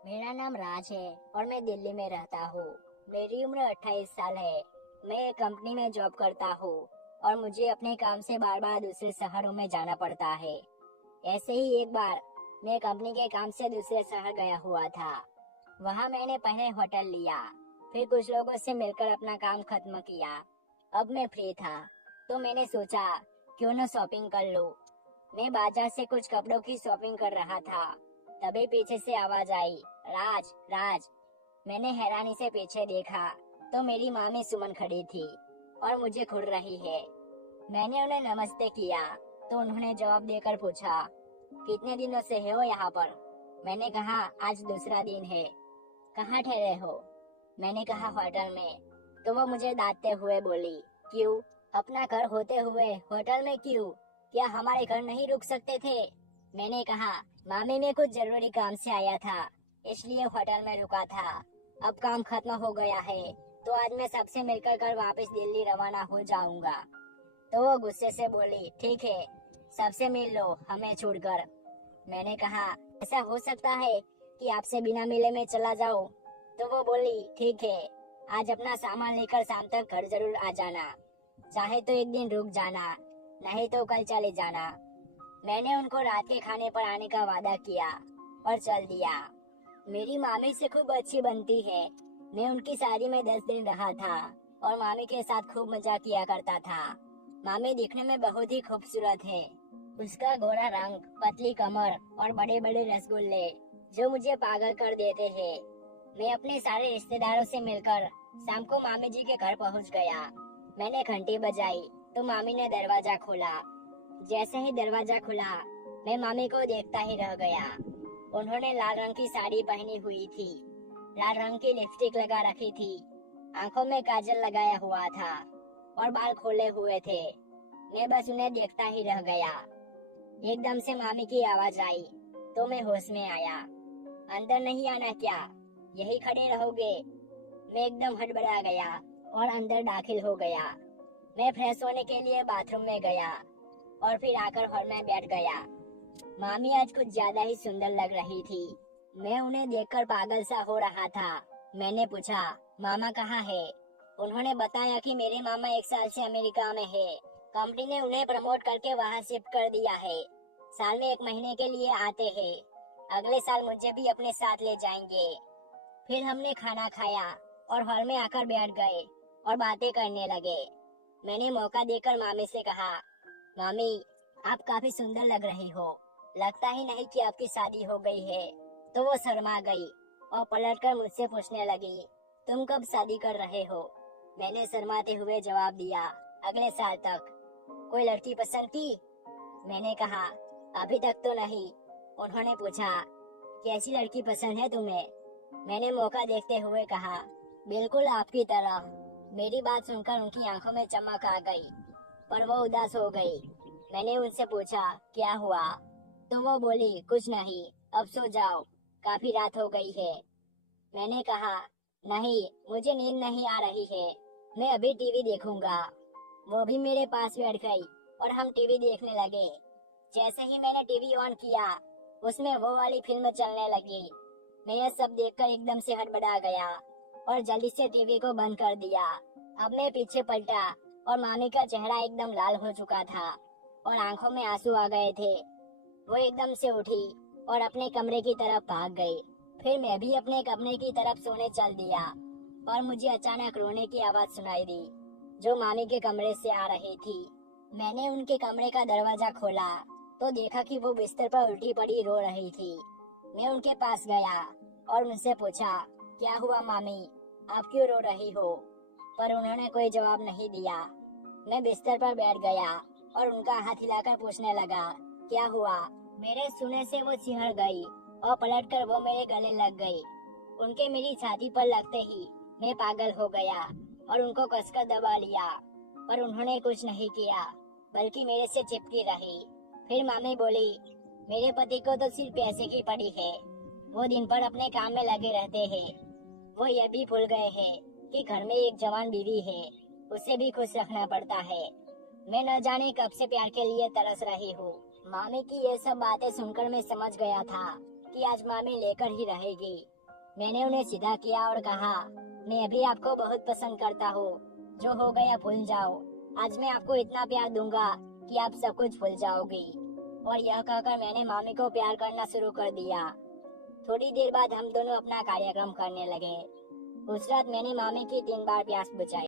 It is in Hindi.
मेरा नाम राज है और मैं दिल्ली में रहता हूँ। मेरी उम्र 28 साल है। मैं एक कंपनी में जॉब करता हूँ और मुझे अपने काम से बार बार दूसरे शहरों में जाना पड़ता है। ऐसे ही एक बार मैं कंपनी के काम से दूसरे शहर गया हुआ था। वहाँ मैंने पहले होटल लिया, फिर कुछ लोगों से मिलकर अपना काम खत्म किया। अब मैं फ्री था तो मैंने सोचा क्यों न शॉपिंग कर लूं। मैं बाजार से कुछ कपड़ों की शॉपिंग कर रहा था, तभी पीछे से आवाज आई, राज राज। मैंने हैरानी से पीछे देखा तो मेरी मामी सुमन खड़ी थी और मुझे घूर रही है। मैंने उन्हें नमस्ते किया तो उन्होंने जवाब देकर पूछा, कितने दिनों से हो यहाँ पर? मैंने कहा, आज दूसरा दिन है। कहाँ ठहरे हो? मैंने कहा, होटल में। तो वो मुझे डांटते हुए बोली, क्यों? अपना घर होते हुए होटल में क्यों? क्या हमारे घर नहीं रुक सकते थे? मैंने कहा, मामी में कुछ जरूरी काम से आया था, इसलिए होटल में रुका था। अब काम खत्म हो गया है तो आज मैं सबसे मिलकर घर वापस दिल्ली रवाना हो जाऊंगा। तो वो गुस्से से बोली, ठीक है, सबसे मिल लो, हमें छोड़कर। मैंने कहा, ऐसा हो सकता है कि आपसे बिना मिले मैं चला जाऊं? तो वो बोली, ठीक है, आज अपना सामान लेकर शाम तक घर जरूर आ जाना। चाहे तो एक दिन रुक जाना, नहीं तो कल चले जाना। मैंने उनको रात के खाने पर आने का वादा किया और चल दिया। मेरी मामी से खूब अच्छी बनती है। मैं उनकी शादी में 10 दिन रहा था और मामी के साथ खूब मजा किया करता था। मामी दिखने में बहुत ही खूबसूरत है। उसका गोरा रंग, पतली कमर और बड़े बड़े रसगुल्ले जो मुझे पागल कर देते हैं। मैं अपने सारे रिश्तेदारों से मिलकर शाम को मामी जी के घर पहुंच गया। मैंने घंटी बजाई तो मामी ने दरवाजा खोला। जैसे ही दरवाजा खुला, मैं मामी को देखता ही रह गया। उन्होंने लाल रंग की साड़ी पहनी हुई थी, लाल रंग की लिपस्टिक लगा रखी थी, आंखों में काजल लगाया हुआ था और बाल खोले हुए थे। मैं बस उन्हें देखता ही रह गया। एकदम से मामी की आवाज आई तो मैं होश में आया। अंदर नहीं आना क्या? यही खड़े रहोगे? मैं एकदम हड़बड़ा गया और अंदर दाखिल हो गया। मैं फ्रेश होने के लिए बाथरूम में गया और फिर आकर हॉल में बैठ गया। मामी आज कुछ ज्यादा ही सुंदर लग रही थी। मैं उन्हें देखकर पागल सा हो रहा था। मैंने पूछा, मामा कहाँ है? उन्होंने बताया कि मेरे मामा 1 साल से अमेरिका में है। कंपनी ने उन्हें प्रमोट करके वहाँ शिफ्ट कर दिया है। साल में 1 महीने के लिए आते हैं। अगले साल मुझे भी अपने साथ ले जाएंगे। फिर हमने खाना खाया और हॉल में आकर बैठ गए और बातें करने लगे। मैंने मौका देकर मामी से कहा, मामी, आप काफी सुंदर लग रही हो। लगता ही नहीं कि आपकी शादी हो गई है। तो वो शर्मा गई और पलटकर मुझसे पूछने लगी, तुम कब शादी कर रहे हो? मैंने शर्माते हुए जवाब दिया, अगले साल तक। कोई लड़की पसंद की? मैंने कहा, अभी तक तो नहीं। उन्होंने पूछा, कैसी लड़की पसंद है तुम्हें? मैंने मौका देखते हुए कहा, बिल्कुल आपकी तरह। मेरी बात सुनकर उनकी आंखों में चमक आ गई, पर वो उदास हो गई। मैंने उनसे पूछा, क्या हुआ? तो वो बोली, कुछ नहीं, अब सो जाओ, काफी रात हो गई है। मैंने कहा, नहीं, मुझे नींद नहीं आ रही है, मैं अभी टीवी देखूंगा। वो भी मेरे पास बैठ गई और हम टीवी देखने लगे। जैसे ही मैंने टीवी ऑन किया, उसमें वो वाली फिल्म चलने लगी। मैं यह सब देखकर एकदम से हड़बड़ा गया और जल्दी से टीवी को बंद कर दिया। अब मैं पीछे पलटा और मामी का चेहरा एकदम लाल हो चुका था और आंखों में आंसू आ गए थे। वो एकदम से उठी और अपने कमरे की तरफ भाग गई। फिर मैं भी अपने कमरे की तरफ सोने चल दिया और मुझे अचानक रोने की आवाज सुनाई दी, जो मामी के कमरे से आ रही थी। मैंने उनके कमरे का दरवाजा खोला तो देखा कि वो बिस्तर पर उल्टी पड़ी रो रही थी। मैं उनके पास गया और उनसे पूछा, क्या हुआ मामी, आप क्यों रो रही हो? पर उन्होंने कोई जवाब नहीं दिया। मैं बिस्तर पर बैठ गया और उनका हाथ हिलाकर पूछने लगा, क्या हुआ? मेरे सुनने से वो सिहर गई और पलटकर वो मेरे गले लग गई। उनके मेरी छाती पर लगते ही मैं पागल हो गया और उनको कसकर दबा लिया, पर उन्होंने कुछ नहीं किया, बल्कि मेरे से चिपकी रही। फिर मामी बोली, मेरे पति को तो सिर्फ पैसे की पड़ी है, वो दिन भर अपने काम में लगे रहते हैं। वो यह भी भूल गए हैं कि घर में एक जवान बीवी है, उसे भी खुश रखना पड़ता है। मैं न जाने कब से प्यार के लिए तरस रही हूँ। मामी की ये सब बातें सुनकर मैं समझ गया था कि आज मामी लेकर ही रहेगी। मैंने उन्हें सीधा किया और कहा, मैं अभी आपको बहुत पसंद करता हूँ, जो हो गया भूल जाओ। आज मैं आपको इतना प्यार दूंगा कि आप सब कुछ भूल जाओगी। और यह कहकर मैंने मामी को प्यार करना शुरू कर दिया। थोड़ी देर बाद हम दोनों अपना कार्यक्रम करने लगे। उस रात मैंने मामी की 3 बार प्यास बुझाई।